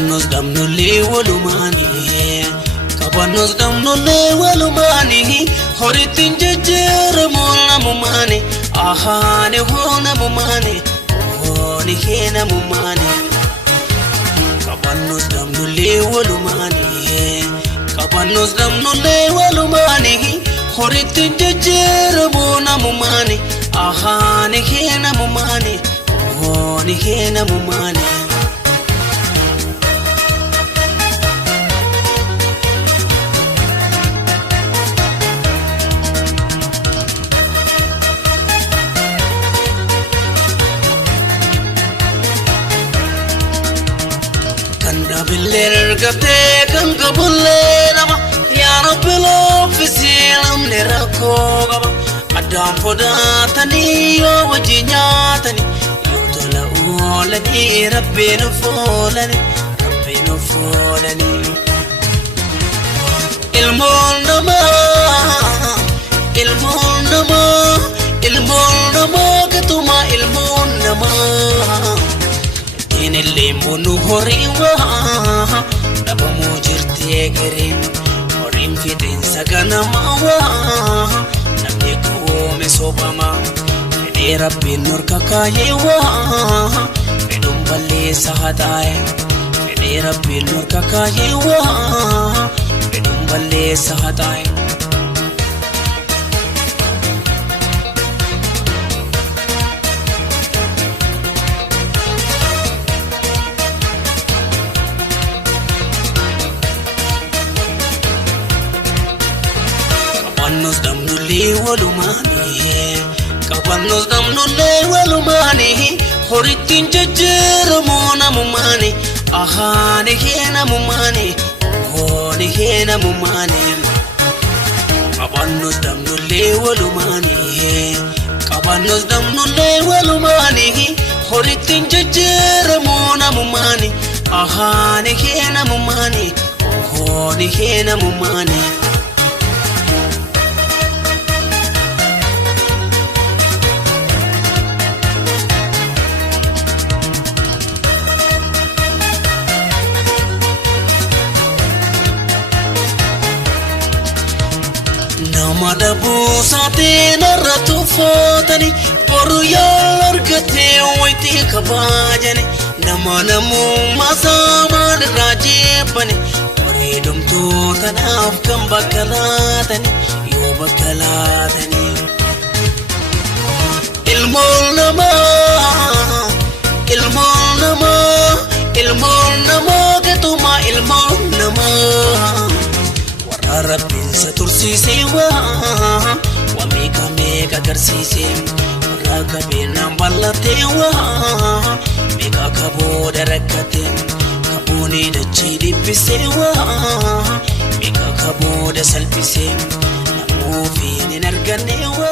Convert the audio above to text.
Kabannos damnollee walumaanii Kabannos damnollee walumaanii Horittiin jejjeeramoo namumaanii Ahaane hoo namumaanii Hooni hee namumaanii Kabannos damnollee walumaanii Kabannos damnollee walumaanii Horittiin jejjeeramoo namumaanii Ahaane hee namumaanii Hooni hee namumaanii Kanda biller gabte kan kabulle nama ya rabbil ofisilam ne rakko gaba adam poda tani yo wajinyatani yutala ulani rabbinu folani ilmun nama ketuma ilmun nama اللي منو هريوا نبمو جرتي غريم هريم في دين سكنا ماوا نميكو مسوبما في ربي نور كاكايوا في دم بالي سهداي في ربي نور كاكايوا في دم بالي سهداي Kabannos damnollee walumaanii Kabannos damnollee walumaanii Horittiin jejjeeramoo namumaanii Ahaane hee namumaanii Hooni hee namumaanii Kabannos damnollee walumaanii Kabannos damnollee walumaanii Horittiin jejjeeramoo namumaanii Ahaane hee namumaanii Hooni hee namumaanii Madabu saate narratu footani boru yaa argatee wayitii kabaajani nama namummaa saamaan irraa jeebbani bareedumtoota naaf kan bakka laatani yoo bakka laatani ilmoon namaa ketuma ilmoon namaa Rabbin satursise wa meka garsise raga benam ballate wa meka kabo darakate kabuni da chidi pise wa meka kabo da salpise namu fi ni nargane wa